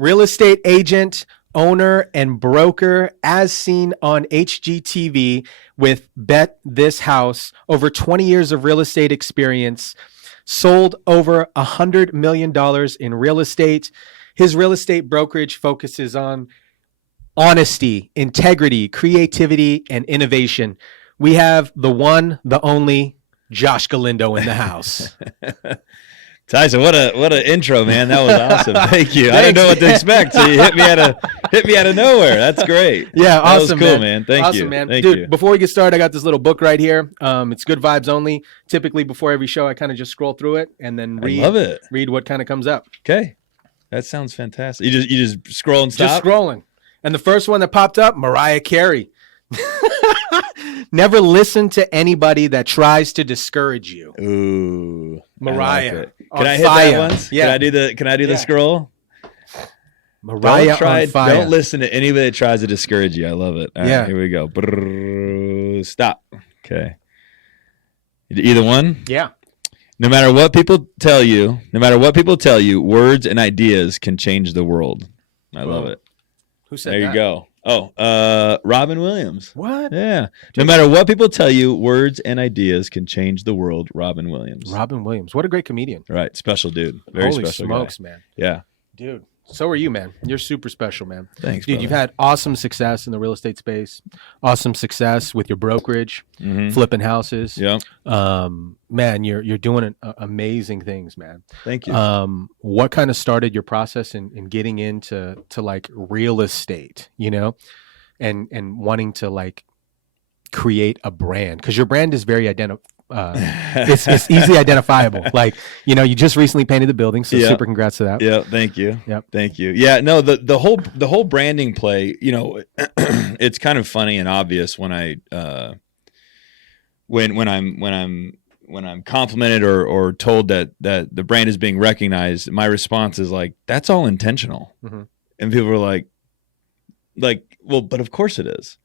real estate agent, owner, and broker, as seen on HGTV with Bet This House. Over 20 years of real estate experience, sold over $100 million in real estate. His real estate brokerage focuses on honesty, integrity, creativity, and innovation. We have the one, the only Josh Galindo in the house. Tyson, what an intro, man. That was awesome. Thank you. I didn't know what to expect, so you hit me out of nowhere. That's great. Yeah, that awesome, was cool, man. Thank awesome, you. Man. Thank Dude, you. Before we get started, I got this little book right here. It's good vibes only. Typically, before every show, I kind of just scroll through it and then read what kind of comes up. Okay, that sounds fantastic. You just scroll and stop. Just scrolling, and the first one that popped up, Mariah Carey. Never listen to anybody that tries to discourage you. Ooh, Mariah. Like can I hit that once? Yeah. Can I do the scroll? Mariah on fire. Don't listen to anybody that tries to discourage you. I love it. All right, Yeah. here we go. Brrr, stop. Okay. Either one? Yeah. No matter what people tell you, words and ideas can change the world. I love it. Who said there that? You go. Oh, Robin Williams. What? Yeah. No matter what people tell you, words and ideas can change the world. Robin Williams. Robin Williams. What a great comedian. Right. Special dude. Very Holy special smokes, guy. man. Yeah. Dude. So are you, man. You're super special, man. Thanks, dude. brother. You've had awesome success in the real estate space. Awesome success with your brokerage, flipping houses. Yeah. Man, you're doing amazing things, man. Thank you. What kind of started your process in getting into like real estate, and wanting to like create a brand? Because your brand is very it's easily identifiable. Like, you just recently painted the building, so super congrats to that. Yeah, thank you. Yep. Thank you. Yeah, no, the whole branding play, it's kind of funny and obvious when I when I'm complimented or told that the brand is being recognized, my response is like, that's all intentional. Mm-hmm. And people are like, well, but of course it is,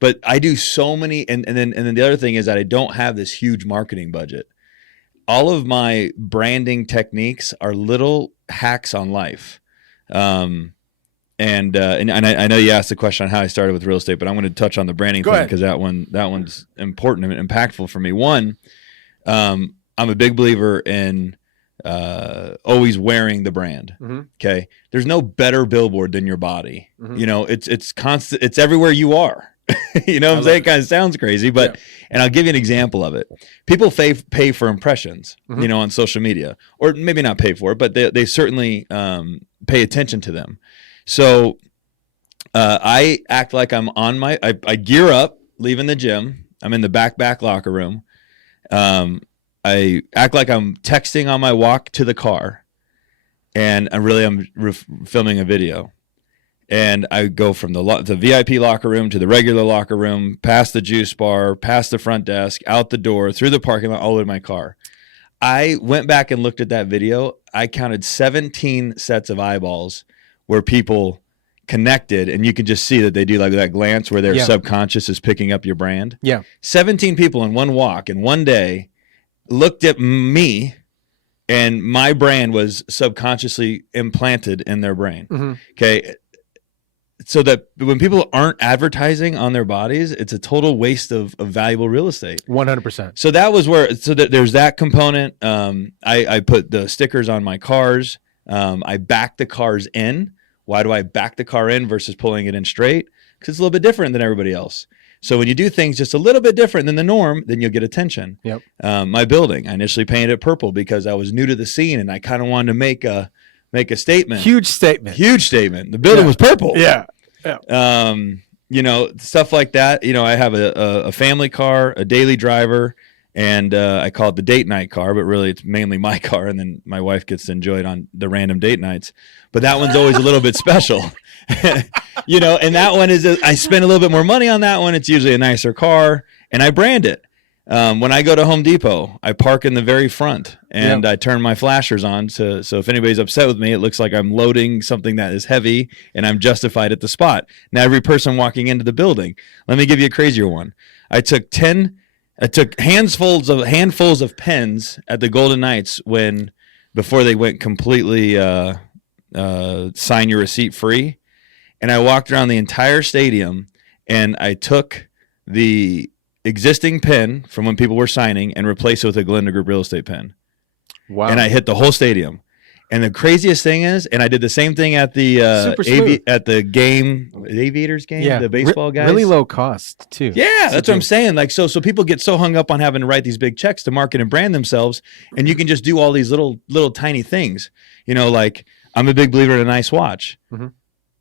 But I do so many, and then the other thing is that I don't have this huge marketing budget. All of my branding techniques are little hacks on life. And I know you asked the question on how I started with real estate, but I'm going to touch on the branding thing because that one's important and impactful for me. One, I'm a big believer in always wearing the brand. Mm-hmm. Okay, there's no better billboard than your body. Mm-hmm. It's constant. It's everywhere you are. What I'm saying? It kind of sounds crazy, but and I'll give you an example of it. People pay for impressions, on social media, or maybe not pay for it, but they certainly pay attention to them. So I act like I'm on I gear up, leaving the gym. I'm in the back locker room. I act like I'm texting on my walk to the car, and I'm filming a video. And I go from the VIP locker room to the regular locker room, past the juice bar, past the front desk, out the door, through the parking lot, all the way to my car. I went back and looked at that video. I counted 17 sets of eyeballs where people connected, and you can just see that they do like that glance where their subconscious is picking up your brand. Yeah. 17 people in one walk in one day looked at me, and my brand was subconsciously implanted in their brain. Mm-hmm. Okay. So that when people aren't advertising on their bodies, it's a total waste of valuable real estate. 100%. So that was there's that component. I put the stickers on my cars. I back the cars in. Why do I back the car in versus pulling it in straight? Because it's a little bit different than everybody else. So when you do things just a little bit different than the norm, then you'll get attention. Yep. My building, I initially painted it purple because I was new to the scene and I kind of wanted to make a statement. Huge statement. The building was purple. Yeah. Stuff like that. I have a family car, a daily driver, and I call it the date night car, but really it's mainly my car, and then my wife gets to enjoy it on the random date nights. But that one's always a little bit special, and that one is, I spend a little bit more money on that one. It's usually a nicer car, and I brand it. When I go to Home Depot, I park in the very front and I turn my flashers on so if anybody's upset with me, it looks like I'm loading something that is heavy and I'm justified at the spot. Now, every person walking into the building, let me give you a crazier one. I took handfuls of pens at the Golden Knights before they went completely sign your receipt free. And I walked around the entire stadium and I took the existing pin from when people were signing and replaced it with a Galindo Group real estate pin. Wow. And I hit the whole stadium. And the craziest thing is, and I did the same thing at the at the game, the Aviators game, the baseball guys. Really low cost too. Yeah, that's what I'm saying. Like, so people get so hung up on having to write these big checks to market and brand themselves, and you can just do all these little tiny things. You know, like I'm a big believer in a nice watch. Mm-hmm.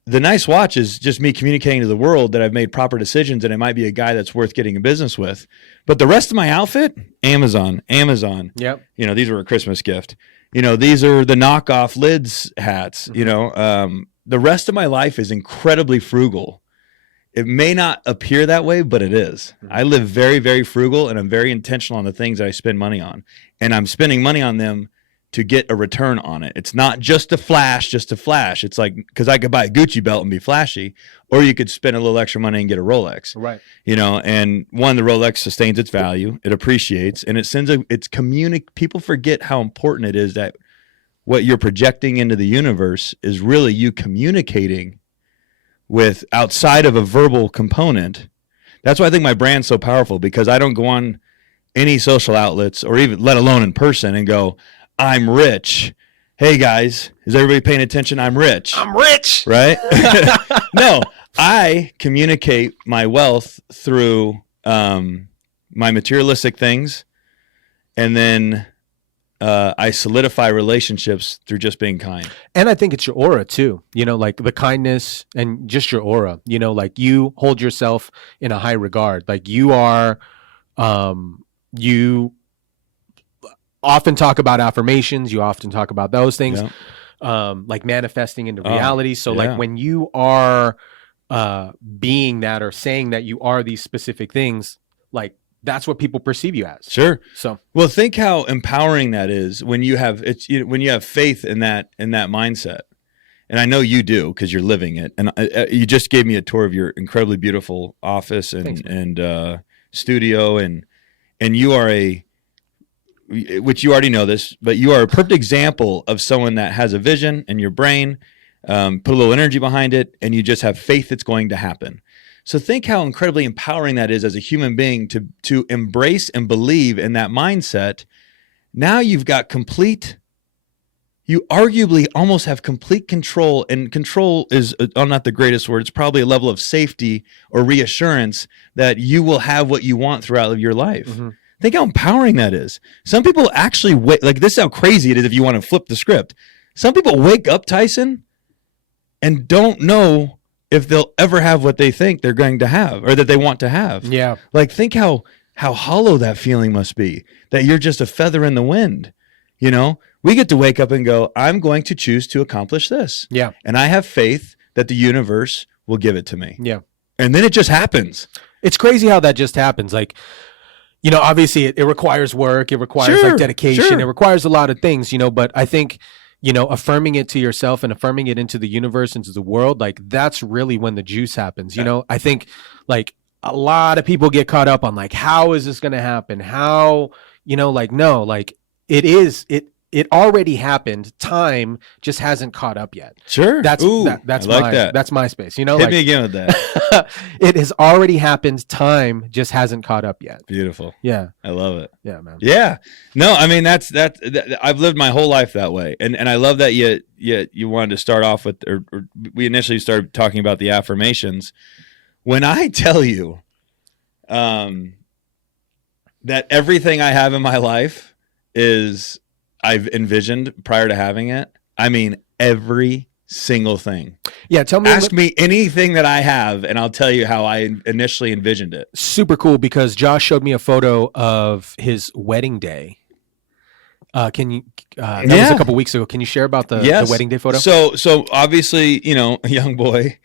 The nice watch is just me communicating to the world that I've made proper decisions and it might be a guy that's worth getting in business with. But the rest of my outfit, Amazon. Yep. You know, these were a Christmas gift. You know, these are the knockoff lids hats. Mm-hmm. You know, the rest of my life is incredibly frugal. It may not appear that way, but it is. Mm-hmm. I live very, very frugal, and I'm very intentional on the things that I spend money on. And I'm spending money on them to get a return on it. It's not just to flash. It's like, because I could buy a Gucci belt and be flashy, or you could spend a little extra money and get a Rolex. Right. You know, and one, the Rolex sustains its value, it appreciates, and it sends people forget how important it is that what you're projecting into the universe is really you communicating with outside of a verbal component. That's why I think my brand's so powerful, because I don't go on any social outlets or even let alone in person and go, I'm rich. Hey guys, is everybody paying attention? I'm rich. I'm rich. Right? No, I communicate my wealth through my materialistic things, and then I solidify relationships through just being kind. And I think it's your aura too, you know, like the kindness and just your aura, you know, like you hold yourself in a high regard. Like you are, you often talk about affirmations. You often talk about those things, like manifesting into reality. So like when you are being that or saying that you are these specific things, like that's what people perceive you as. Sure. So, well, think how empowering that is when you have when you have faith in that mindset. And I know you do, because you're living it. And you just gave me a tour of your incredibly beautiful office and studio, and you are which you already know this, but you are a perfect example of someone that has a vision in your brain, put a little energy behind it, and you just have faith it's going to happen. So think how incredibly empowering that is as a human being to embrace and believe in that mindset. Now you've got you arguably almost have complete control, and control is not the greatest word. It's probably a level of safety or reassurance that you will have what you want throughout your life. Mm-hmm. Think how empowering that is. Some people actually like this is how crazy it is if you want to flip the script. Some people wake up, Tyson, and don't know if they'll ever have what they think they're going to have or that they want to have. Yeah. Like think how hollow that feeling must be, that you're just a feather in the wind. You know, we get to wake up and go, I'm going to choose to accomplish this. Yeah. And I have faith that the universe will give it to me. Yeah. And then it just happens. It's crazy how that just happens. Like, you know, obviously it requires work. It requires like dedication. Sure. It requires a lot of things, you know, but I think, you know, affirming it to yourself and affirming it into the universe, into the world, like that's really when the juice happens. You know, I think like a lot of people get caught up on like, how is this going to happen? How, you know, like, no, like it already happened. Time just hasn't caught up yet. Sure. That's that's my space. You know, hit me again with that. It has already happened. Time just hasn't caught up yet. Beautiful. Yeah. I love it. Yeah, man. Yeah. No, I mean, that's I've lived my whole life that way. And I love that you wanted to start off with, or we initially started talking about the affirmations. When I tell you, that everything I have in my life is I've envisioned prior to having it. I mean, every single thing. Yeah, tell me. Ask me anything that I have, and I'll tell you how I initially envisioned it. Super cool, because Josh showed me a photo of his wedding day. Can you? That was a couple weeks ago. Can you share about the wedding day photo? So obviously, you know, a young boy.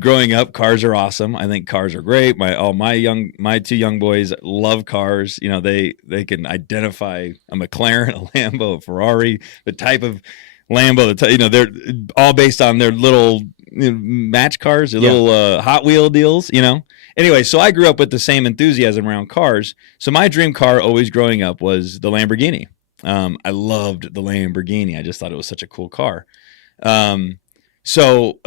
Growing up, cars are awesome. I think cars are great. My two young boys love cars. You know, they can identify a McLaren, a Lambo, a Ferrari, the type of Lambo. They're all based on their little match cars, their little Hot Wheel deals. You know. Anyway, so I grew up with the same enthusiasm around cars. So my dream car, always growing up, was the Lamborghini. I loved the Lamborghini. I just thought it was such a cool car. So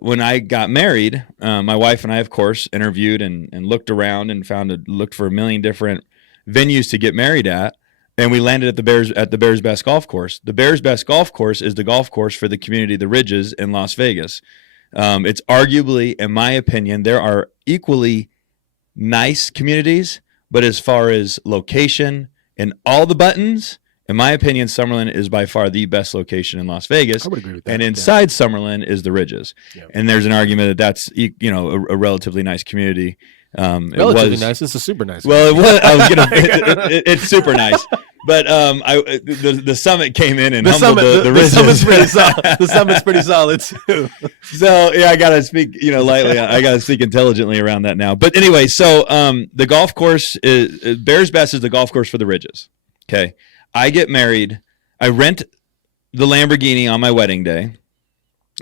when I got married, my wife and I, of course, interviewed and looked around and looked for a million different venues to get married at. And we landed at the Bears Best Golf Course. The Bears Best Golf Course is the golf course for the community, the Ridges in Las Vegas. It's arguably, in my opinion, there are equally nice communities, but as far as location and all the buttons, in my opinion, Summerlin is by far the best location in Las Vegas. I would agree with that. And inside Summerlin is the Ridges. Yeah. And there's an argument that that's, a relatively nice community. Relatively nice. It's a super nice. Well, it was. I was gonna. It's super nice, but the summit came in and humbled the Ridges. The summit's pretty solid. The summit's pretty solid too. So yeah, I gotta speak, lightly. I gotta speak intelligently around that now. But anyway, so the golf course is Bears Best is the golf course for the Ridges. Okay, I get married. I rent the Lamborghini on my wedding day.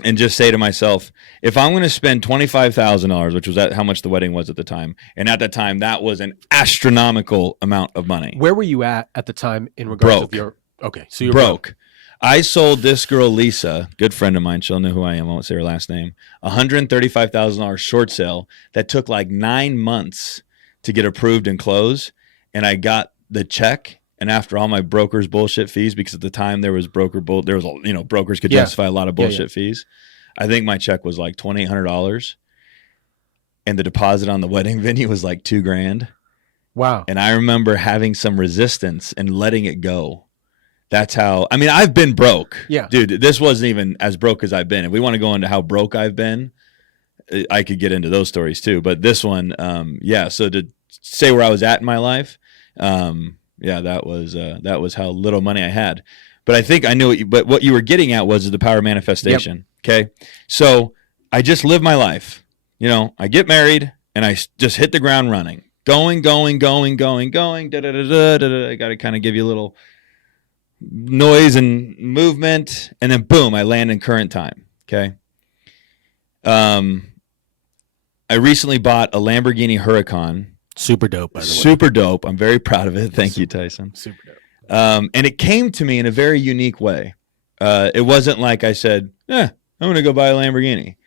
And just say to myself, if I'm going to spend $25,000, which was how much the wedding was at the time, and at that time that was an astronomical amount of money. Where were you at the time in regards broke. of your? Okay, so you're broke. I sold this girl Lisa, good friend of mine. She'll know who I am. I won't say her last name. $135,000 short sale that took like 9 months to get approved and close, and I got the check. And after all my broker's bullshit fees, because at the time there was brokers could justify a lot of bullshit fees. I think my check was like $2,800, and the deposit on the wedding venue was like $2,000. Wow! And I remember having some resistance and letting it go. That's how. I mean, I've been broke. Yeah, dude, this wasn't even as broke as I've been. If we want to go into how broke I've been, I could get into those stories too. But this one, So to say where I was at in my life, yeah, that was how little money I had. But I think I knew what you were getting at was the power of manifestation. Yep. Okay. So I just live my life. I get married and I just hit the ground running, going. I got to kind of give you a little noise and movement. And then boom, I land in current time. Okay. I recently bought a Lamborghini Huracan. Super dope, by the way. Super dope. I'm very proud of it. Thank you, Tyson. Super dope. And it came to me in a very unique way. It wasn't like I said, I'm going to go buy a Lamborghini.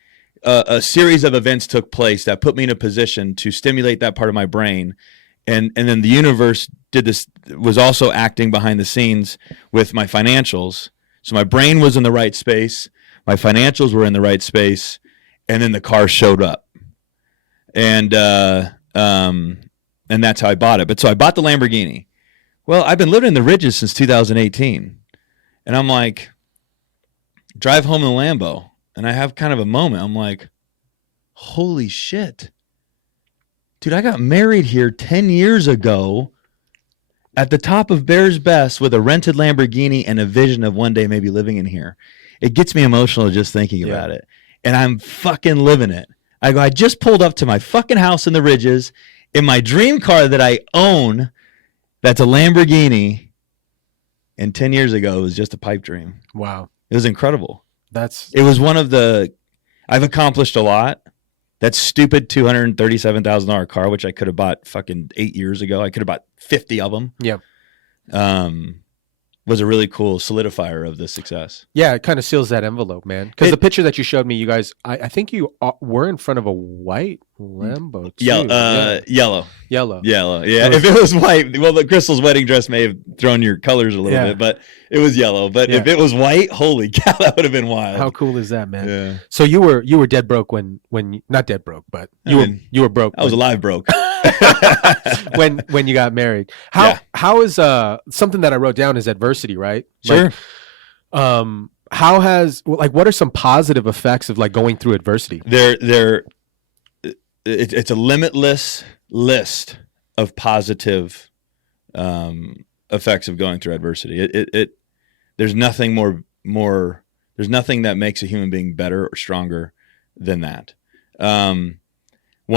A series of events took place that put me in a position to stimulate that part of my brain. And then the universe was also acting behind the scenes with my financials. So my brain was in the right space. My financials were in the right space. And then the car showed up. And that's how I bought it. But so I bought the Lamborghini. Well, I've been living in the Ridges since 2018. And I'm like, drive home in the Lambo. And I have kind of a moment. I'm like, holy shit. Dude, I got married here 10 years ago at the top of Bears Best with a rented Lamborghini and a vision of one day maybe living in here. It gets me emotional just thinking about it. And I'm fucking living it. I just pulled up to my fucking house in the Ridges in my dream car that I own. That's a Lamborghini. And 10 years ago, it was just a pipe dream. Wow. It was incredible. It was I've accomplished a lot. That stupid $237,000 car, which I could have bought fucking 8 years ago. I could have bought 50 of them. Yeah. Was a really cool solidifier of the success. Yeah, it kind of seals that envelope, man. Because the picture that you showed me, you guys, I think you were in front of a white Lambo too. Yellow. Yeah. Was, if it was white, well, the Crystal's wedding dress may have thrown your colors a little bit, but it was yellow. But if it was white, holy cow, that would have been wild. How cool is that, man? Yeah. So you were dead broke when not dead broke, but you were broke. I was alive broke. when you got married. How is something that I wrote down is adversity, right? Sure. How has what are some positive effects of going through adversity? It's a limitless list of positive effects of going through adversity. There's nothing there's nothing that makes a human being better or stronger than that. One,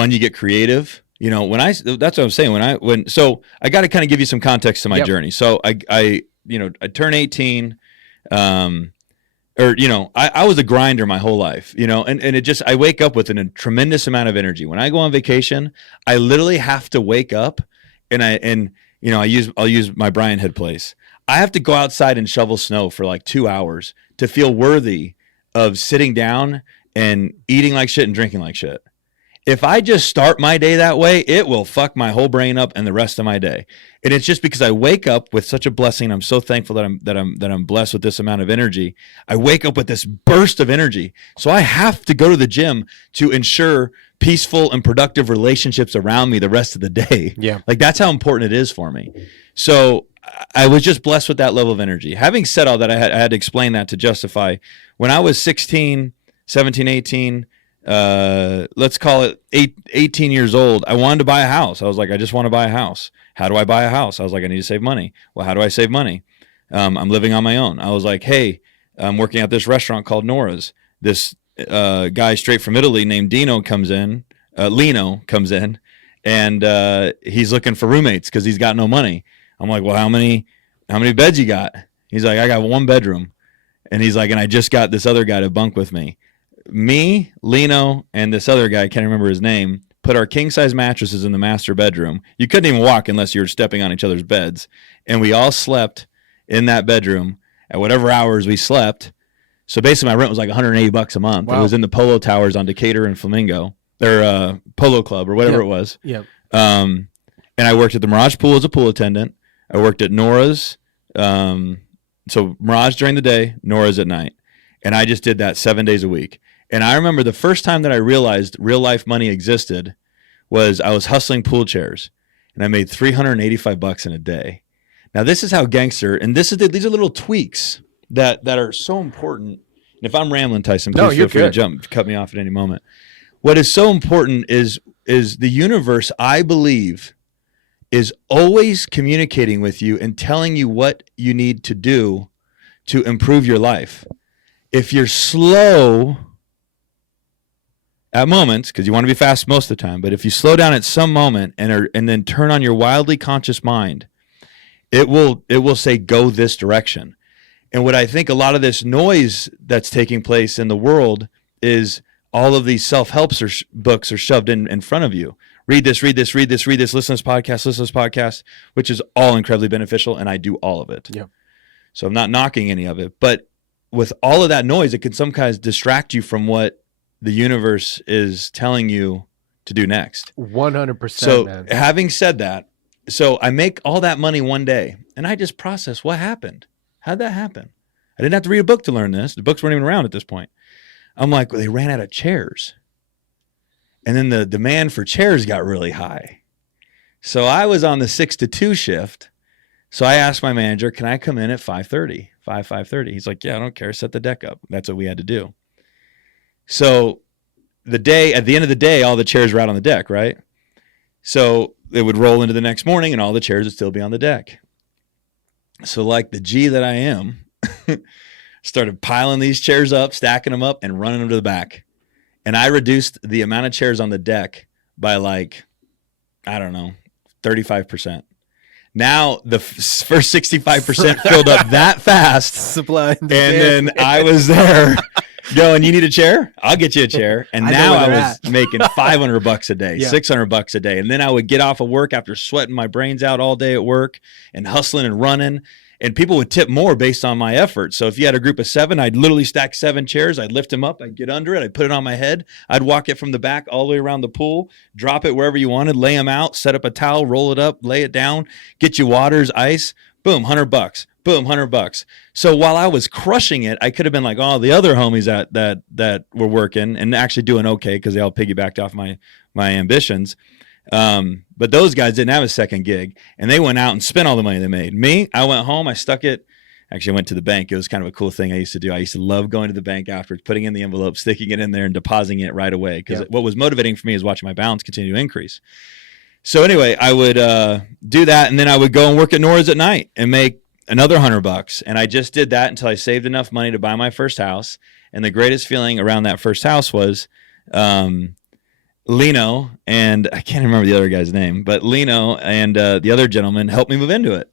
you get creative. That's what I'm saying. So I got to kind of give you some context to my journey. So I turned 18, I was a grinder my whole life, and I wake up with a tremendous amount of energy. When I go on vacation, I literally have to wake up and I'll use my Brian Head place. I have to go outside and shovel snow for like 2 hours to feel worthy of sitting down and eating like shit and drinking like shit. If I just start my day that way, it will fuck my whole brain up and the rest of my day. And it's just because I wake up with such a blessing. I'm so thankful that I'm blessed with this amount of energy. I wake up with this burst of energy. So I have to go to the gym to ensure peaceful and productive relationships around me the rest of the day. Yeah. Like that's how important it is for me. So I was just blessed with that level of energy. Having said all that, I had to explain that to justify. When I was 16, 17, 18, let's call it 18 years old, I wanted to buy a house. I was like, I just want to buy a house. How do I buy a house? I was like, I need to save money. Well, how do I save money? I'm living on my own. I was like, hey, I'm working at this restaurant called Nora's. This guy straight from Italy named Lino comes in, and he's looking for roommates because he's got no money. I'm like, well, how many beds you got? He's like, I got 1 bedroom. And he's like, and I just got this other guy to bunk with me. Me, Lino, and this other guy, I can't remember his name, put our king-size mattresses in the master bedroom. You couldn't even walk unless you were stepping on each other's beds. And we all slept in that bedroom at whatever hours we slept. So basically my rent was like $180 a month. Wow. It was in the Polo Towers on Decatur and Flamingo, or Polo Club or whatever it was. Yep. And I worked at the Mirage Pool as a pool attendant. I worked at Nora's. So Mirage during the day, Nora's at night. And I just did that 7 days a week. And I remember the first time that I realized real life money existed was I was hustling pool chairs, and I made $385 in a day. Now this is how gangster, and these are little tweaks that are so important. And if I'm rambling, Tyson, please feel free to cut me off at any moment. What is so important is the universe, I believe, is always communicating with you and telling you what you need to do to improve your life. If you're slow at moments, because you want to be fast most of the time, but if you slow down at some moment and then turn on your wildly conscious mind, it will say go this direction. And what I think a lot of this noise that's taking place in the world is all of these self-help books are shoved in front of you. Read this, listen to this podcast, which is all incredibly beneficial, and I do all of it. Yeah. So I'm not knocking any of it, but with all of that noise, it can sometimes distract you from what the universe is telling you to do next. 100%. So man. Having said that, so I make all that money one day, and I just process what happened. How'd that happen? I didn't have to read a book to learn this. The books weren't even around at this point. I'm like, well, they ran out of chairs. And then the demand for chairs got really high. So I was on the 6 to 2 shift. So I asked my manager, can I come in at 5:30? He's like, yeah, I don't care. Set the deck up. That's what we had to do. So at the end of the day, all the chairs were out on the deck, right? So it would roll into the next morning and all the chairs would still be on the deck. So like the G that I am, started piling these chairs up, stacking them up, and running them to the back. And I reduced the amount of chairs on the deck by 35%. Now the first 65% filled up that fast. Supply and then I was there going, you need a chair? I'll get you a chair. And now I was making $500 a day, $600 a day. And then I would get off of work after sweating my brains out all day at work and hustling and running. And people would tip more based on my effort. So if you had a group of 7, I'd literally stack 7 chairs. I'd lift them up. I'd get under it. I'd put it on my head. I'd walk it from the back all the way around the pool, drop it wherever you wanted, lay them out, set up a towel, roll it up, lay it down, get you waters, ice, boom, $100. Boom, $100. So while I was crushing it, I could have been like, oh, the other homies that were working and actually doing okay because they all piggybacked off my ambitions. But those guys didn't have a second gig, and they went out and spent all the money they made. Me, I went home, I stuck it. Actually, I went to the bank. It was kind of a cool thing I used to do. I used to love going to the bank afterwards, putting in the envelope, sticking it in there, and depositing it right away. Because what was motivating for me is watching my balance continue to increase. So anyway, I would do that, and then I would go and work at Nora's at night and make another $100. And I just did that until I saved enough money to buy my first house. And the greatest feeling around that first house was Lino, and I can't remember the other guy's name, but Lino and the other gentleman helped me move into it.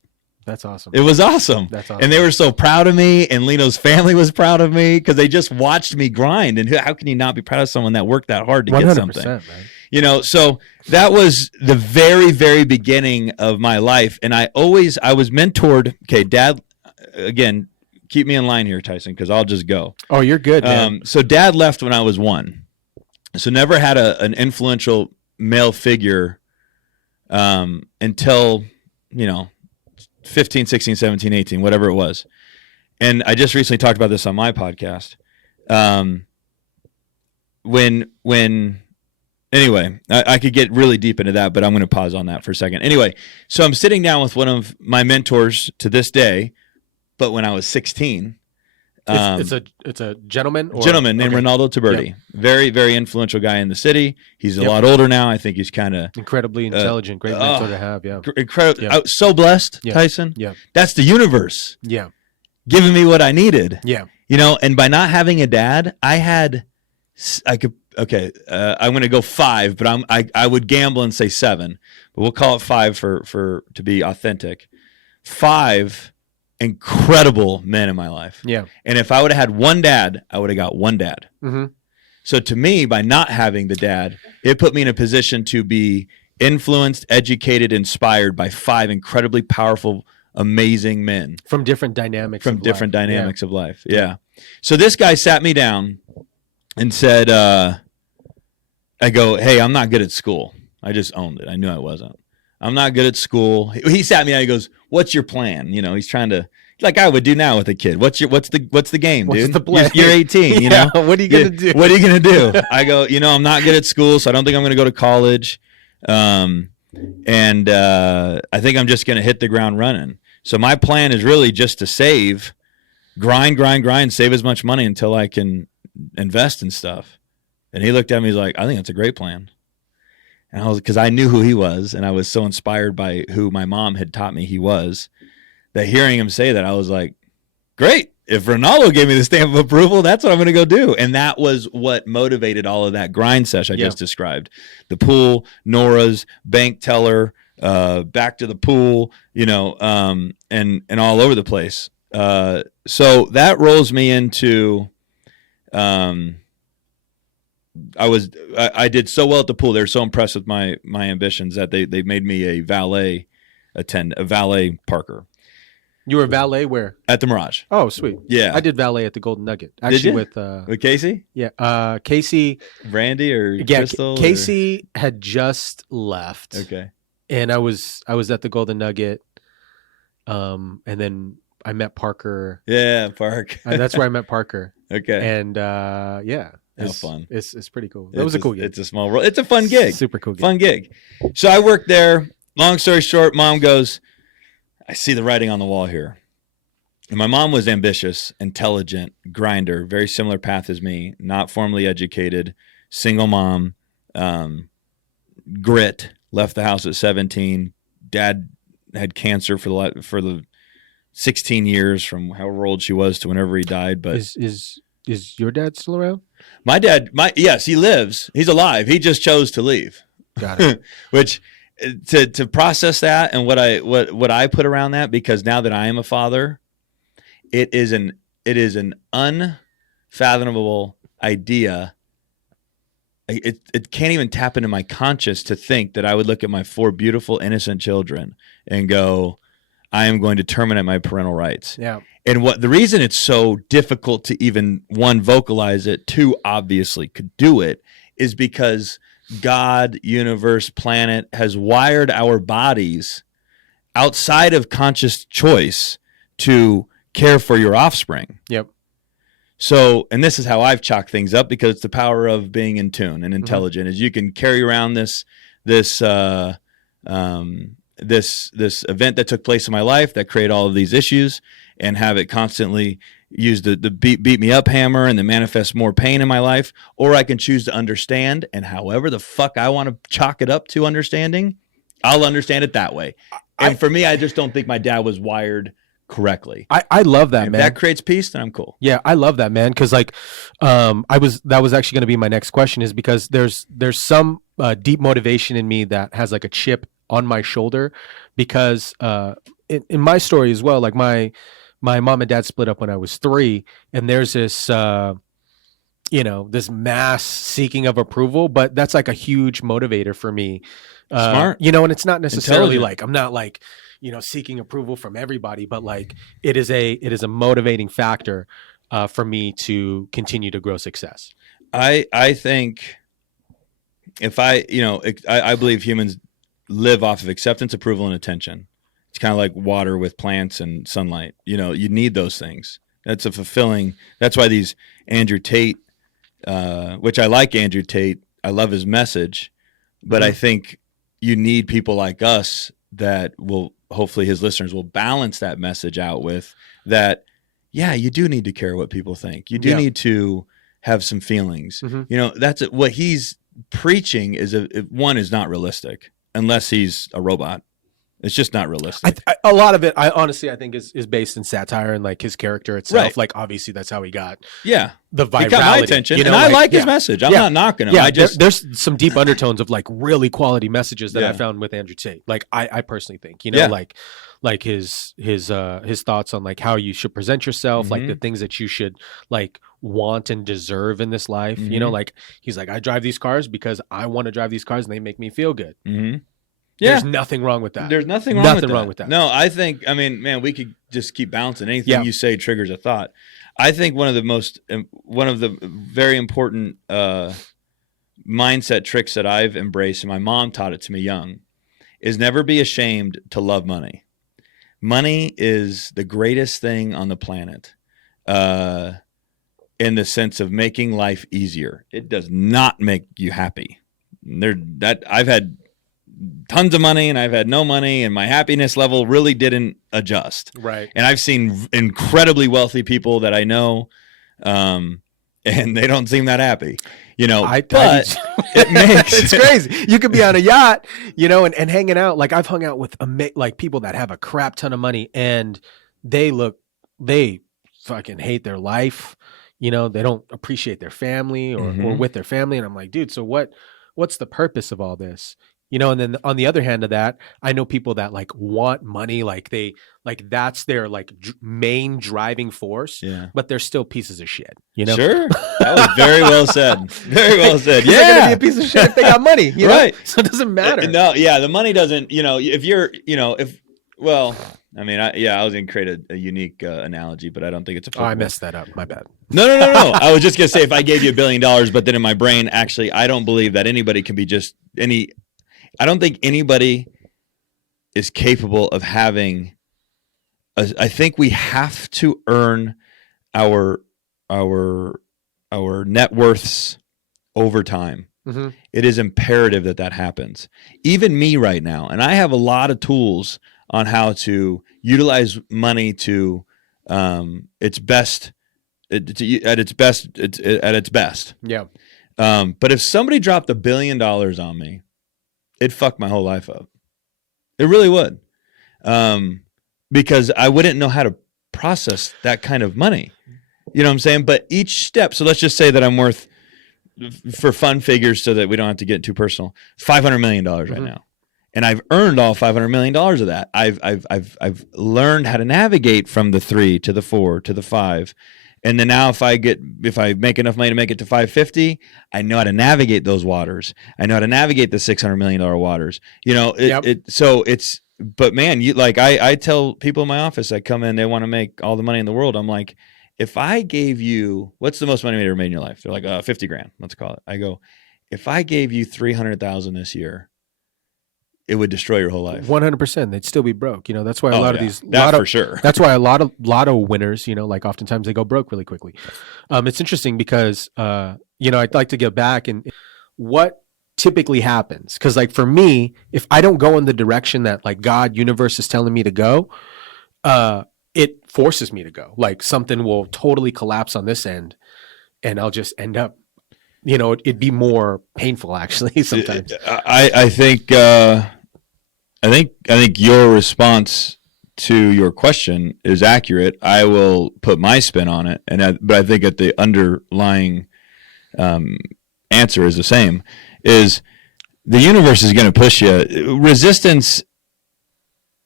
That's awesome. It was awesome. That's awesome. And they were so proud of me, and Lino's family was proud of me because they just watched me grind. And how can you not be proud of someone that worked that hard to get something? Man. You know, so that was the very, very beginning of my life. And I was mentored. Okay, Dad again, keep me in line here, Tyson, because I'll just go. Oh, you're good, man. So dad left when I was 1. So never had an influential male figure until, 15, 16, 17, 18, whatever it was. And I just recently talked about this on my podcast. Anyway, I could get really deep into that, but I'm going to pause on that for a second. Anyway, so I'm sitting down with one of my mentors to this day, but when I was 16. It's a gentleman? Named Ronaldo Taberti. Yeah. Very, very influential guy in the city. He's a lot older now. I think he's kind of... incredibly intelligent. Great mentor to have, yeah. Incredible. Yeah. So blessed, Tyson. Yeah. That's the universe. Yeah. Giving me what I needed. Yeah. And by not having a dad, I'm going to go 5, but I would gamble and say 7, but we'll call it 5 for to be authentic. 5 incredible men in my life. Yeah. And if I would have had one dad, I would have got one dad. Mm-hmm. So to me, by not having the dad, it put me in a position to be influenced, educated, inspired by 5 incredibly powerful, amazing men. From different dynamics of life. Yeah. So this guy sat me down and said, I go, hey, I'm not good at school. I just owned it. I knew I wasn't. I'm not good at school. He sat me down. He goes, what's your plan? He's trying to, like I would do now with a kid. What's the game, dude? What's the plan? You're 18, you know? What are you going to do? What are you going to do? I go, I'm not good at school, so I don't think I'm going to go to college. And I think I'm just going to hit the ground running. So my plan is really just to save, grind, save as much money until I can invest in stuff. And he looked at me, he's like, I think that's a great plan. And because I knew who he was, and I was so inspired by who my mom had taught me he was, that hearing him say that, I was like, great. If Ronaldo gave me the stamp of approval, that's what I'm going to go do. And that was what motivated all of that grind sesh I just described. The pool, Nora's, bank teller, back to the pool, and all over the place. So that rolls me into... I did so well at the pool. They were so impressed with my ambitions that they made me a valet parker. You were valet where? At the Mirage. Oh, sweet. Yeah. I did valet at the Golden Nugget. Actually with Casey? Yeah. Casey. Brandy or Crystal? Casey had just left. Okay. And I was at the Golden Nugget. And then I met Parker. Yeah, Park. That's where I met Parker. Okay. And it's fun. It's pretty cool. That was a cool gig. It's a small world. It's a fun gig. Super cool gig. Fun gig. So I worked there. Long story short, mom goes, I see the writing on the wall here. And my mom was ambitious, intelligent, grinder, very similar path as me, not formally educated, single mom, grit, left the house at 17. Dad had cancer for the 16 years from however old she was to whenever he died. But is your dad still around? My dad, yes, he lives. He's alive. He just chose to leave. Got it. Which to process that and what I put around that, because now that I am a father, it is an unfathomable idea. It can't even tap into my conscious to think that I would look at my 4 beautiful, innocent children and go, I am going to terminate my parental rights. Yeah. And the reason it's so difficult to even, 1, vocalize it, 2, obviously could do it, is because God, universe, planet has wired our bodies outside of conscious choice to care for your offspring. Yep. So, and this is how I've chalked things up, because it's the power of being in tune and intelligent, is you can carry around this event that took place in my life that created all of these issues, and have it constantly use the beat me up hammer and then manifest more pain in my life. Or I can choose to understand, and however the fuck I want to chalk it up to understanding, I'll understand it that way. And for me, I just don't think my dad was wired correctly. I love that, man. If that creates peace, then I'm cool. Yeah, I love that, man. Because that was actually going to be my next question, is because there's some deep motivation in me that has like a chip on my shoulder, because in my story as well, like my mom and dad split up when I was 3, and there's this this mass seeking of approval, but that's like a huge motivator for me. Smart. And it's not necessarily Intelligent. like, I'm not like, seeking approval from everybody, but like it is a motivating factor for me to continue to grow success. I think if I believe humans live off of acceptance, approval, and attention. It's kind of like water with plants and sunlight. You need those things. That's why these Andrew Tate, which I like Andrew Tate. I love his message, but I think you need people like us that will, hopefully his listeners will balance that message out with that. Yeah, you do need to care what people think. You do need to have some feelings. That's what he's preaching is not realistic unless he's a robot. It's just not realistic. A lot of it, I honestly think is based in satire and like his character itself. Right. Like obviously that's how he got the virality. He got my attention, and I like his message. I'm not knocking him. Yeah, there's some deep undertones of like really quality messages that I found with Andrew Tate. Like I personally think, like his thoughts on like how you should present yourself, like the things that you should like want and deserve in this life. Like he's like, I drive these cars because I want to drive these cars and they make me feel good. Yeah. There's nothing wrong with that. There's nothing wrong with that. No, I think, we could just keep bouncing. Anything you say triggers a thought. I think one of the very important mindset tricks that I've embraced, and my mom taught it to me young, is never be ashamed to love money. Money is the greatest thing on the planet in the sense of making life easier. It does not make you happy. I've had tons of money and I've had no money, and my happiness level really didn't adjust. Right. And I've seen incredibly wealthy people that I know, and they don't seem that happy. But it makes it's crazy. You could be on a yacht, and hanging out. Like I've hung out with like people that have a crap ton of money, and they fucking hate their life. They don't appreciate their family or with their family. And I'm like, dude, so what's the purpose of all this? And then on the other hand of that, I know people that like want money, like that's their like main driving force, but they're still pieces of shit, Sure. That was very well said. Very well said. Yeah. They're going to be a piece of shit if they got money, right. So it doesn't matter. No. Yeah. The money doesn't, if you're, I was going to create a unique analogy, but I don't think it's applicable. Oh, I messed that up. My bad. No. I was just going to say, if I gave you $1 billion, but then in my brain, actually, I don't believe that anybody can be I don't think anybody is capable of having. I think we have to earn our net worths over time. It is imperative that happens. Even me right now, and I have a lot of tools on how to utilize money to its best. At its best. Yeah. But if somebody dropped $1 billion on me, it'd fuck my whole life up. It really would. Because I wouldn't know how to process that kind of money. You know what I'm saying? But each step, so let's just say that I'm worth, for fun figures so that we don't have to get too personal, $500 million right now. And I've earned all $500 million of that. I've learned how to navigate from the 3 to the 4 to the 5. And then now if I make enough money to make it to 550, I know how to navigate those waters. I know how to navigate the $600 million waters. But man, I tell people in my office that come in, they want to make all the money in the world. I'm like, if I gave you, what's the most money you ever made in your life? They're like, 50 grand, let's call it. I go, if I gave you 300,000 this year, it would destroy your whole life. 100%. They'd still be broke. That's why for sure. That's why a lot of winners, like oftentimes they go broke really quickly. It's interesting because, I'd like to get back and what typically happens. Cause like for me, if I don't go in the direction that like God, universe is telling me to go, it forces me to go. Like something will totally collapse on this end and I'll just end up, it'd be more painful actually sometimes. I think your response to your question is accurate. I will put my spin on it, but I think that the underlying answer is the same. Is the universe is going to push you. Resistance.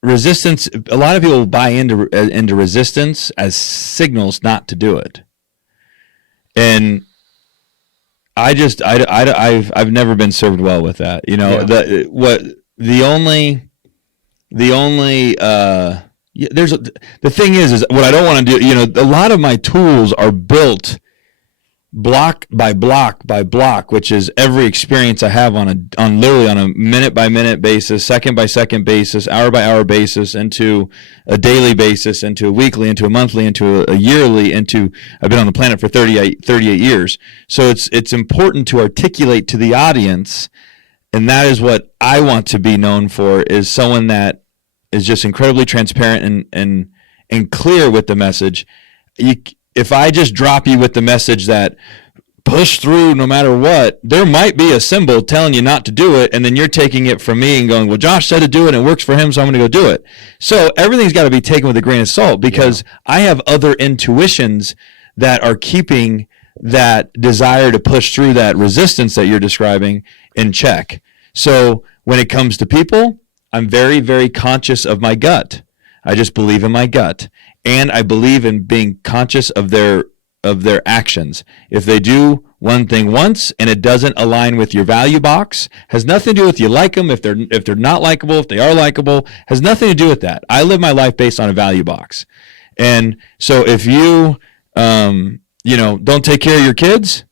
A lot of people buy into resistance as signals not to do it, and I've never been served well with that. the only the thing is what I don't want to do, a lot of my tools are built block by block by block, which is every experience I have on literally on a minute by minute basis, second by second basis, hour by hour basis, into a daily basis, into a weekly, into a monthly, into a yearly, I've been on the planet for 38 years. So it's important to articulate to the audience, and that is what I want to be known for, is someone that is just incredibly transparent and clear with the message. If I just drop you with the message that push through no matter what, there might be a symbol telling you not to do it, and then you're taking it from me and going, well, Josh said to do it and it works for him, so I'm going to go do it. So everything's got to be taken with a grain of salt, because I have other intuitions that are keeping that desire to push through that resistance that you're describing in check. So when it comes to people, I'm very, very conscious of my gut. I just believe in my gut. And I believe in being conscious of their actions. If they do one thing once and it doesn't align with your value box, has nothing to do with you like them, if they're not likable, if they are likable, has nothing to do with that. I live my life based on a value box. And so if you don't take care of your kids,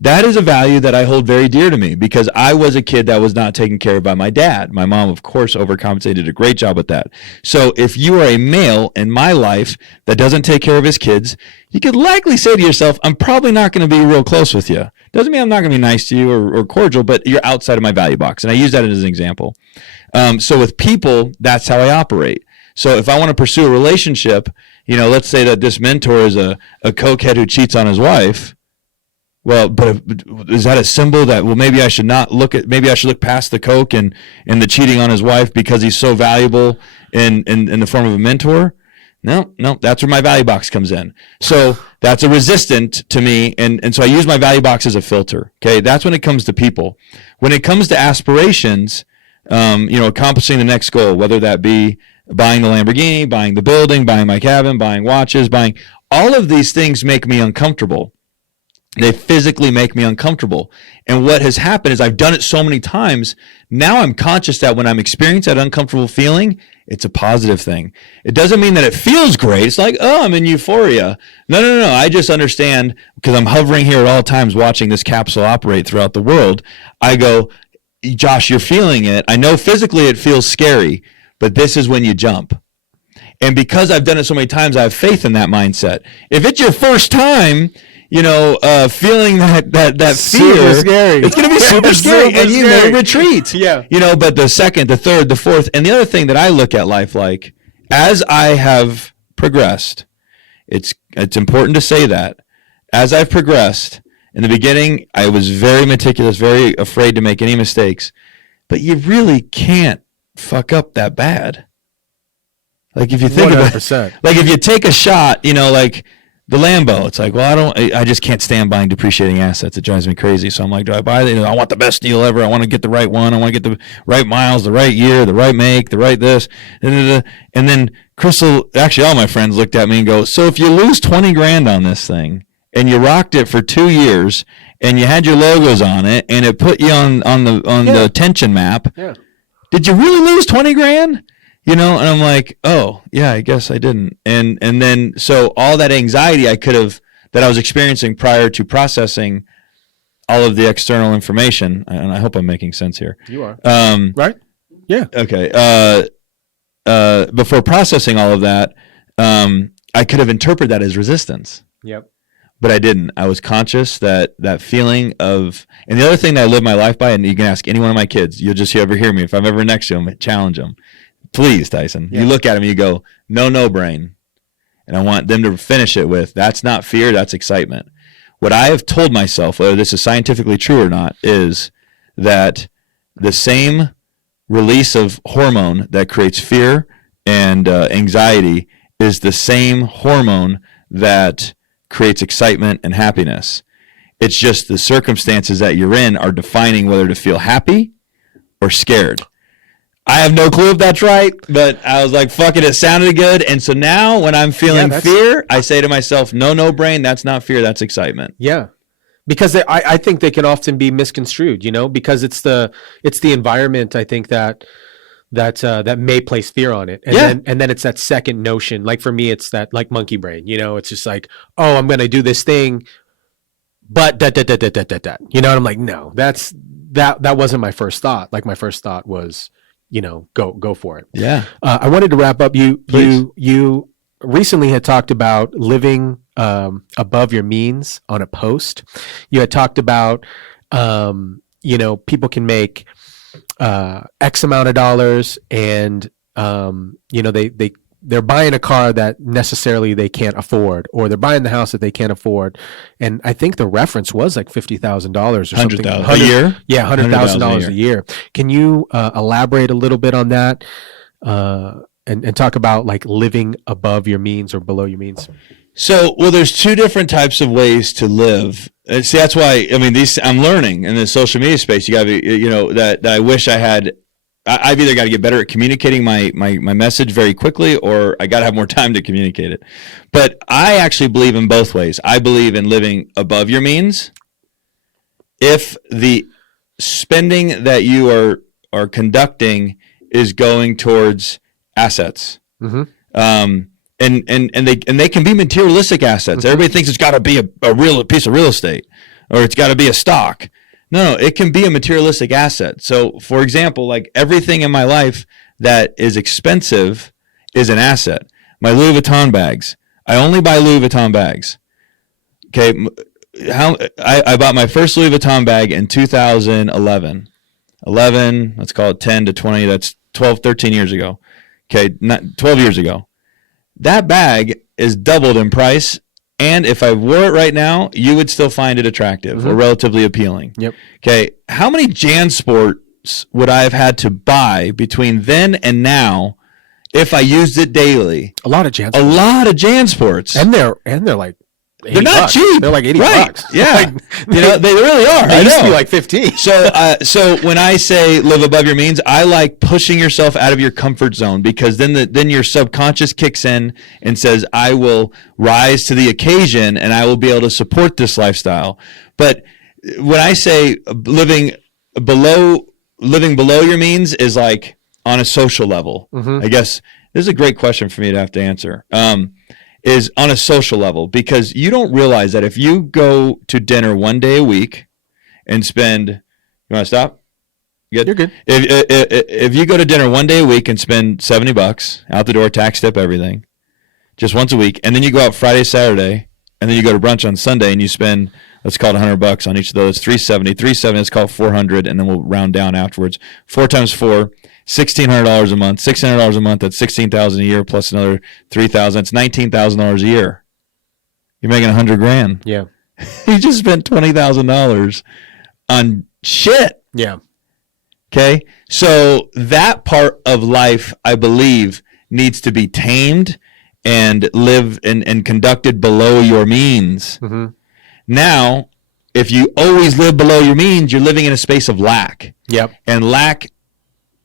that is a value that I hold very dear to me, because I was a kid that was not taken care of by my dad. My mom, of course, overcompensated, did a great job with that. So if you are a male in my life that doesn't take care of his kids, you could likely say to yourself, I'm probably not going to be real close with you. Doesn't mean I'm not going to be nice to you or cordial, but you're outside of my value box. And I use that as an example. So with people, that's how I operate. So if I want to pursue a relationship, let's say that this mentor is a cokehead who cheats on his wife. Well, but is that a symbol that, well, maybe I should look past the coke and the cheating on his wife because he's so valuable in the form of a mentor? No, that's where my value box comes in. So that's a resistant to me. And so I use my value box as a filter. Okay. That's when it comes to people. When it comes to aspirations, accomplishing the next goal, whether that be buying the Lamborghini, buying the building, buying my cabin, buying watches, all of these things make me uncomfortable. They physically make me uncomfortable. And what has happened is I've done it so many times. Now I'm conscious that when I'm experiencing that uncomfortable feeling, it's a positive thing. It doesn't mean that it feels great. It's like, oh, I'm in euphoria. No. I just understand, because I'm hovering here at all times watching this capsule operate throughout the world. I go, Josh, you're feeling it. I know physically it feels scary, but this is when you jump. And because I've done it so many times, I have faith in that mindset. If it's your first time, feeling that fear, scary. It's going to be super scary, and you may retreat. Yeah. But the second, the third, the fourth, and the other thing that I look at life like, as I have progressed, it's important to say that as I've progressed. In the beginning, I was very meticulous, very afraid to make any mistakes, but you really can't fuck up that bad. Like if you think 100%. About it, like if you take a shot, like the Lambo, it's like, well, I just can't stand buying depreciating assets. It drives me crazy. So I'm like, do I buy it? I want the best deal ever. I want to get the right one. I want to get the right miles, the right year, the right make, the right this. And then Crystal, actually all my friends looked at me and go, so if you lose 20 grand on this thing and you rocked it for 2 years and you had your logos on it and it put you on the attention map, did you really lose 20 grand? And I'm like, oh, yeah, I guess I didn't. And then, so all that anxiety that I was experiencing prior to processing all of the external information, and I hope I'm making sense here. You are. Right? Yeah. Okay. Before processing all of that, I could have interpreted that as resistance. Yep. But I didn't. I was conscious that feeling of, and the other thing that I live my life by, and you can ask any one of my kids, you'll just ever hear me. If I'm ever next to them, challenge them. Please, Tyson. Yeah. You look at him and you go, no brain. And I want them to finish it with, that's not fear, that's excitement. What I have told myself, whether this is scientifically true or not, is that the same release of hormone that creates fear and anxiety is the same hormone that creates excitement and happiness. It's just the circumstances that you're in are defining whether to feel happy or scared. I have no clue if that's right, but I was like, fuck it, it sounded good. And so now when I'm feeling fear, I say to myself, no brain, that's not fear, that's excitement. Yeah. Because I think they can often be misconstrued, because it's the environment, I think, that that may place fear on it. And then it's that second notion. Like for me, it's that like monkey brain, it's just like, oh, I'm going to do this thing, but that, and I'm like, no, that wasn't my first thought. Like my first thought was, go for it. Yeah. I wanted to wrap up. You recently had talked about living above your means on a post. You had talked about, people can make X amount of dollars, and they're buying a car that necessarily they can't afford, or they're buying the house that they can't afford. And I think the reference was like $50,000 or something. $100,000 a year. Yeah, $100,000 a year. Can you elaborate a little bit on that and talk about like living above your means or below your means? So, there's two different types of ways to live. See, that's why, I'm learning in the social media space. You got to be, that I wish I had. I've either got to get better at communicating my message very quickly, or I got to have more time to communicate it. But I actually believe in both ways. I believe in living above your means if the spending that you are conducting is going towards assets. Mm-hmm. And they can be materialistic assets. Mm-hmm. Everybody thinks it's got to be a real piece of real estate, or it's got to be a stock. No, it can be a materialistic asset. So, for example, like everything in my life that is expensive is an asset. My Louis Vuitton bags. I only buy Louis Vuitton bags. Okay, I bought my first Louis Vuitton bag in 2011. 11, let's call it 10 to 20. That's 12, 13 years ago. Okay, not 12 years ago. That bag is doubled in price. And if I wore it right now, you would still find it attractive or relatively appealing. Yep. Okay. How many JanSports would I have had to buy between then and now if I used it daily? A lot of JanSports. A lot of JanSports. And they're like $80. They're not cheap. They're like $80. Right. Yeah. Like, they really are. They used to be like 15. So when I say live above your means, I like pushing yourself out of your comfort zone, because then your subconscious kicks in and says, I will rise to the occasion and I will be able to support this lifestyle. But when I say living below your means is like on a social level. Mm-hmm. I guess this is a great question for me to have to answer. Is on a social level, because you don't realize that if you go to dinner one day a week and spend, you want to stop? You're good. If you go to dinner one day a week and spend $70 out the door, tax tip, everything, just once a week, and then you go out Friday, Saturday, and then you go to brunch on Sunday and you spend, let's call it $100 on each of those, $370, let's call it $400, and then we'll round down afterwards. 4 times 4. $1,600 a month. $600 a month. That's $16,000 a year plus another $3,000. That's $19,000 a year. You're making $100,000. Yeah. You just spent $20,000 on shit. Yeah. Okay. So that part of life, I believe, needs to be tamed and live and conducted below your means. Mm-hmm. Now, if you always live below your means, you're living in a space of lack. Yep. And lack.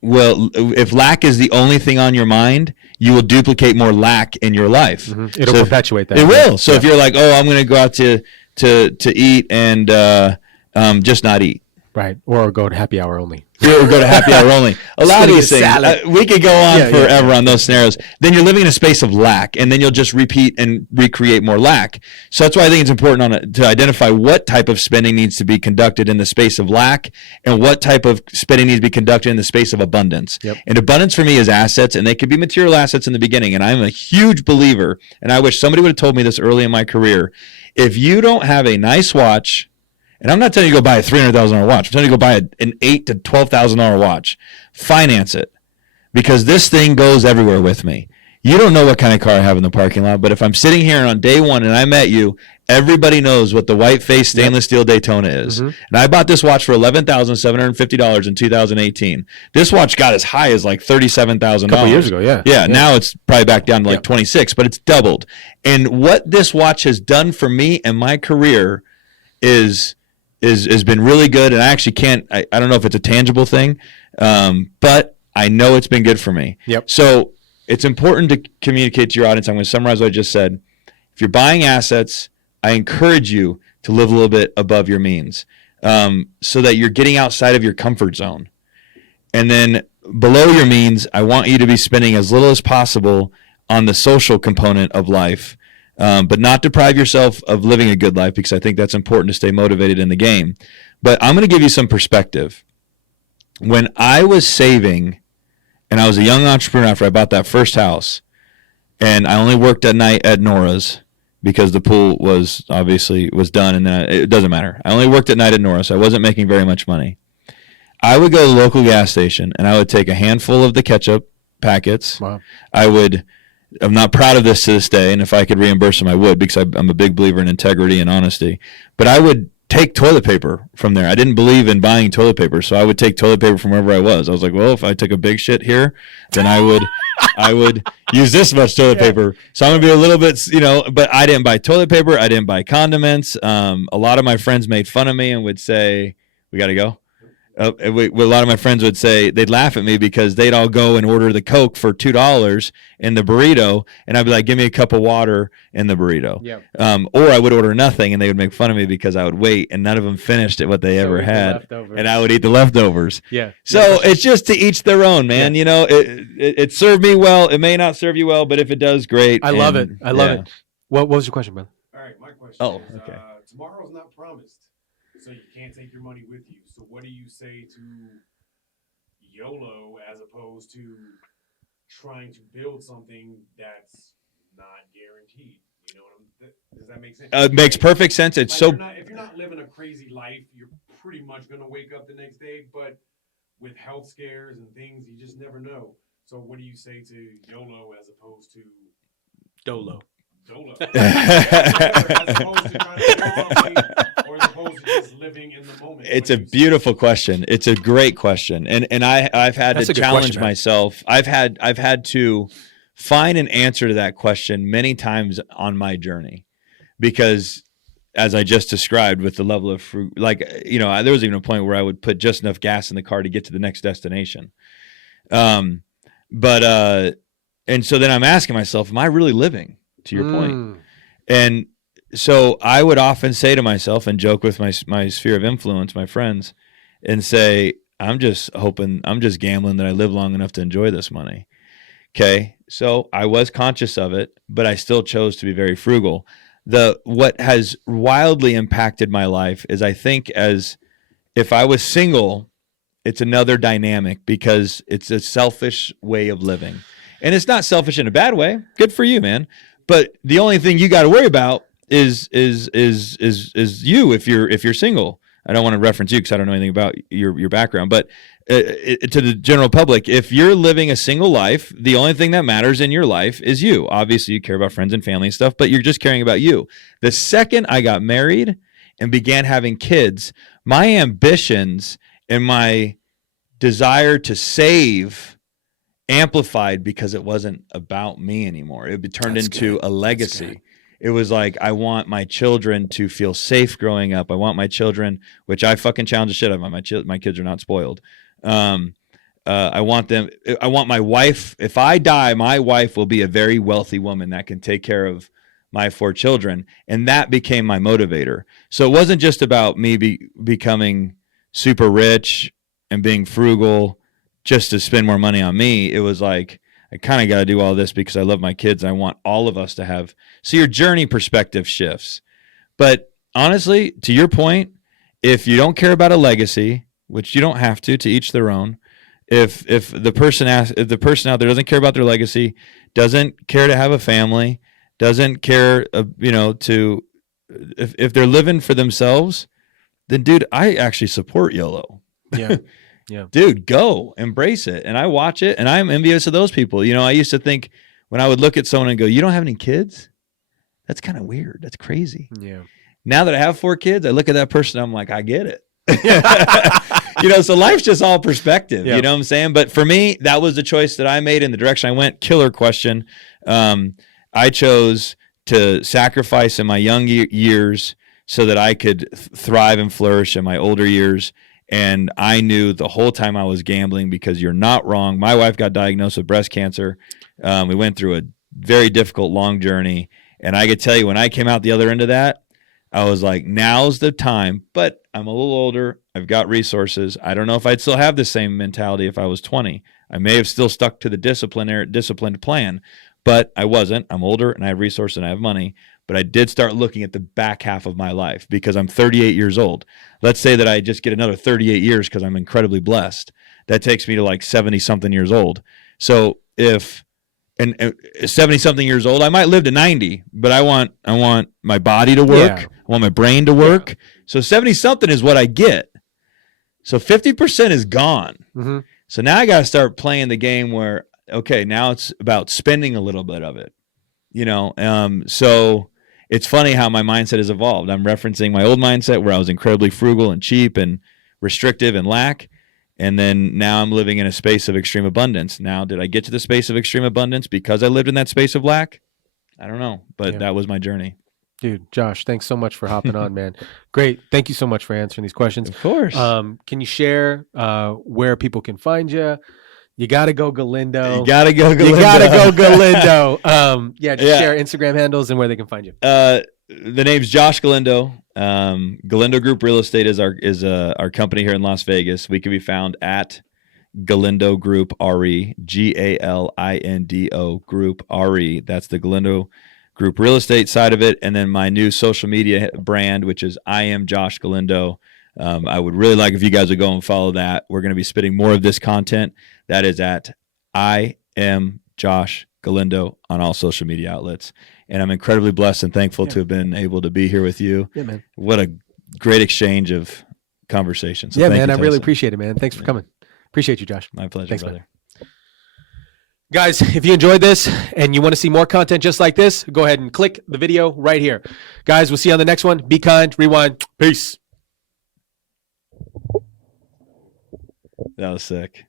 Well, if lack is the only thing on your mind, you will duplicate more lack in your life. Mm-hmm. It'll perpetuate that. It will. So if you're like, oh, I'm going to go out to eat and just not eat. Right. Or go to happy hour only. Or go to happy hour only. A lot of these things. We could go on forever on those scenarios. Then you're living in a space of lack, and then you'll just repeat and recreate more lack. So that's why I think it's important to identify what type of spending needs to be conducted in the space of lack, and what type of spending needs to be conducted in the space of abundance. Yep. And abundance for me is assets, and they could be material assets in the beginning. And I'm a huge believer, and I wish somebody would have told me this early in my career. If you don't have a nice watch, and I'm not telling you to go buy a $300,000 watch. I'm telling you to go buy an $8,000 to $12,000 watch. Finance it, because this thing goes everywhere with me. You don't know what kind of car I have in the parking lot, but if I'm sitting here on day one and I met you, everybody knows what the white-faced stainless steel Daytona is. Mm-hmm. And I bought this watch for $11,750 in 2018. This watch got as high as like $37,000. A couple years ago, yeah. Yeah, now it's probably back down to like 26, but it's doubled. And what this watch has done for me and my career has been really good. And I actually I don't know if it's a tangible thing, but I know it's been good for me. Yep. So it's important to communicate to your audience. I'm going to summarize what I just said. If you're buying assets, I encourage you to live a little bit above your means, so that you're getting outside of your comfort zone. And then below your means, I want you to be spending as little as possible on the social component of life, but not deprive yourself of living a good life, because I think that's important to stay motivated in the game. But I'm going to give you some perspective. When I was saving and I was a young entrepreneur after I bought that first house, and I only worked at night at Nora's because the pool was done, and then it doesn't matter. I only worked at night at Nora's. So I wasn't making very much money. I would go to the local gas station and I would take a handful of the ketchup packets. Wow. I'm not proud of this to this day, and if I could reimburse them, I would, because I'm a big believer in integrity and honesty. But I would take toilet paper from there. I didn't believe in buying toilet paper, so I would take toilet paper from wherever I was. I was like, well, if I took a big shit here, then I would use this much toilet paper. So I'm going to be a little bit, but I didn't buy toilet paper. I didn't buy condiments. A lot of my friends made fun of me and would say, we got to go. A lot of my friends would say, they'd laugh at me because they'd all go and order the Coke for $2 in the burrito, and I'd be like, give me a cup of water in the burrito. Yep. Or I would order nothing, and they would make fun of me because I would wait, and none of them finished at what they ever had, and I would eat the leftovers. Yeah. So it's just to each their own, man. Yeah. It served me well. It may not serve you well, but if it does, great. I love it. I love it. What was your question, brother? All right, my question is, okay. Tomorrow's not promised, so you can't take your money with you. So what do you say to YOLO as opposed to trying to build something that's not guaranteed? You know does that make sense? It makes perfect sense. It's if you're not living a crazy life, you're pretty much going to wake up the next day, but with health scares and things, you just never know. So what do you say to YOLO as opposed to Dolo? As opposed to trying to build something, or as opposed to just living in the moment? It's a beautiful question. It's a great question. And I've had to challenge myself. I've had to find an answer to that question many times on my journey, because as I just described, with the level of fruit, there was even a point where I would put just enough gas in the car to get to the next destination. And so then I'm asking myself, am I really living, to your point? And so I would often say to myself and joke with my sphere of influence, my friends, and say, I'm just gambling that I live long enough to enjoy this money. Okay. So I was conscious of it, but I still chose to be very frugal. What has wildly impacted my life is, I think, as if I was single, it's another dynamic, because it's a selfish way of living. And it's not selfish in a bad way. Good for you, man. But the only thing you got to worry about is you if you're single. I don't want to reference you because I don't know anything about your background, but to the general public, if you're living a single life, the only thing that matters in your life is you. Obviously, you care about friends and family and stuff, but you're just caring about you. The second I got married and began having kids, my ambitions and my desire to save amplified, because it wasn't about me anymore. It turned into a legacy. It was like, I want my children to feel safe growing up. I want my children, which I fucking challenge the shit out of my kids are not spoiled. I want my wife, if I die, my wife will be a very wealthy woman that can take care of my 4 children. And that became my motivator. So it wasn't just about me becoming super rich and being frugal just to spend more money on me. It was like, I kind of got to do all this because I love my kids and I want all of us to have. So your journey perspective shifts. But honestly, to your point, if you don't care about a legacy, which you don't have to each their own, if the person out there doesn't care about their legacy, doesn't care to have a family, doesn't care, if they're living for themselves, then dude, I actually support YOLO. Yeah. Yeah. Dude, go embrace it. And I watch it and I'm envious of those people. I used to think, when I would look at someone and go, you don't have any kids? That's kind of weird. That's crazy. Yeah. Now that I have 4 kids, I look at that person, I'm like, I get it. So life's just all perspective. Yeah. You know what I'm saying? But for me, that was the choice that I made in the direction I went. Killer question. I chose to sacrifice in my young years so that I could thrive and flourish in my older years. And I knew the whole time I was gambling, because you're not wrong. My wife got diagnosed with breast cancer. We went through a very difficult, long journey. And I could tell you, when I came out the other end of that, I was like, now's the time, but I'm a little older. I've got resources. I don't know if I'd still have the same mentality if I was 20. I may have still stuck to the disciplined plan, but I wasn't. I'm older and I have resources and I have money. But I did start looking at the back half of my life because I'm 38 years old. Let's say that I just get another 38 years because I'm incredibly blessed. That takes me to like 70 something years old. So if 70 something years old, I might live to 90, but I want my body to work. Yeah. I want my brain to work. Yeah. So 70 something is what I get. So 50% is gone. Mm-hmm. So now I got to start playing the game where, okay, now it's about spending a little bit of it, so it's funny how my mindset has evolved. I'm referencing my old mindset where I was incredibly frugal and cheap and restrictive and lack. And then now I'm living in a space of extreme abundance. Now, did I get to the space of extreme abundance because I lived in that space of lack? I don't know, but that was my journey. Dude, Josh, thanks so much for hopping on, man. Great. Thank you so much for answering these questions. Of course. Can you share where people can find you? You got to go Galindo. You got to go Galindo. You got to go Galindo. Share Instagram handles and where they can find you. The name's Josh Galindo. Galindo Group Real Estate is our company here in Las Vegas. We can be found at Galindo Group RE, Galindo Group RE. That's the Galindo Group Real Estate side of it. And then my new social media brand, which is I Am Josh Galindo. I would really like if you guys would go and follow that. We're going to be spitting more of this content. That is at I Am Josh Galindo on all social media outlets. And I'm incredibly blessed and thankful to have been able to be here with you. Yeah, man. What a great exchange of conversation. So man. I really appreciate it, man. Thanks for coming. Appreciate you, Josh. My pleasure, Thanks, brother. Man. Guys, if you enjoyed this and you want to see more content just like this, go ahead and click the video right here. Guys, we'll see you on the next one. Be kind, rewind. Peace. That was sick.